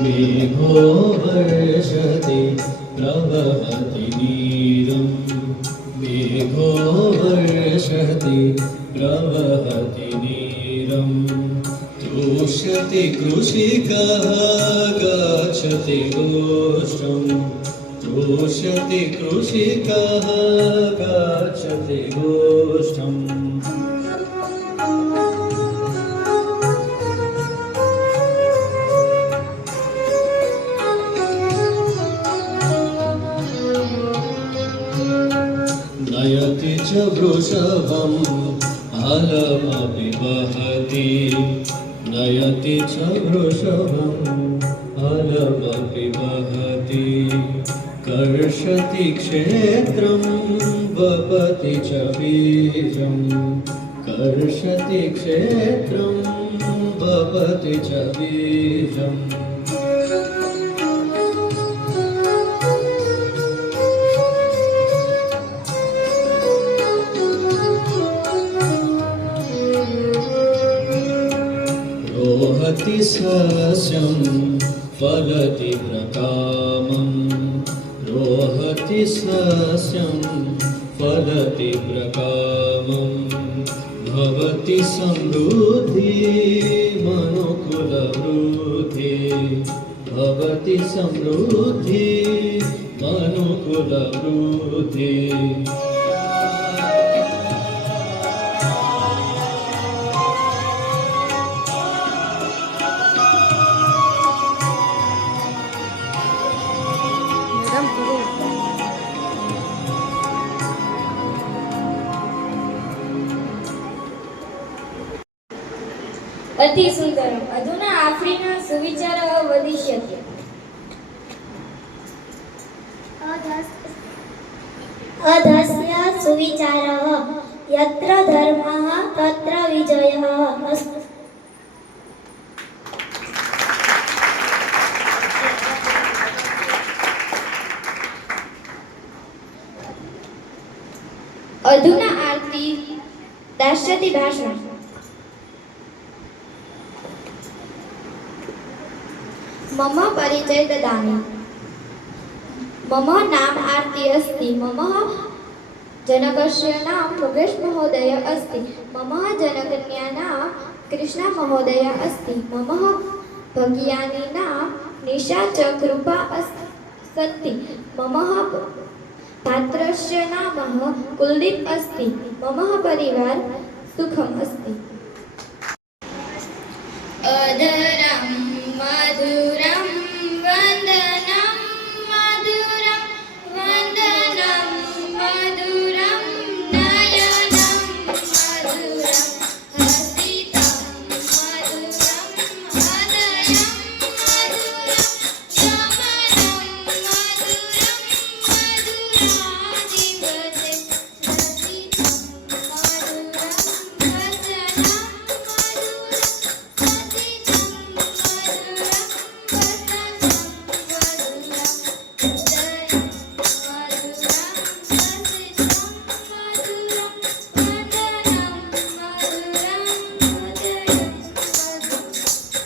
मेघो वर्षति प्रवहति नीरम् मेघो वर्षति प्रवहति नीरम् तृष्यति कृषिकः गच्छति गोष्ठम् तृष्यति कृषिकः गच्छति गोष्ठम् नयति च वृषभम् अलमपि वहति नयति च वृषभम् अलमपि वहति कर्षति क्षेत्रं वपति च बीजम् कर्षति क्षेत्रं वपति च बीजम् रोहति सस्यं फलति प्रकामं रोहति सस्यं फलति प्रकामं भवति समृद्धि मनुकुलवृद्धि भवति समृद्धि मनुकुलवृद्धि अति सुंदरम् अधुना आफ्रिना सुविचारः वदिष्यति। अधस्य सुविचारः यत्र धर्मः तत्र विजयः अस्ति। अधुना आरती दास्यति भाषणम्। मम परिचय ददामि। मम नाम आरती अस्ति। मम जनकस्य नाम योगेश महोदय अस्ति। मम जनकन्या नाम कृष्णा महोदय अस्ति। मम भगिनी नाम निशा च कृपा सन्ति। मम पात्रस्य नाम कुलदीप अस्ति। मम परिवार सुखम् अस्ति।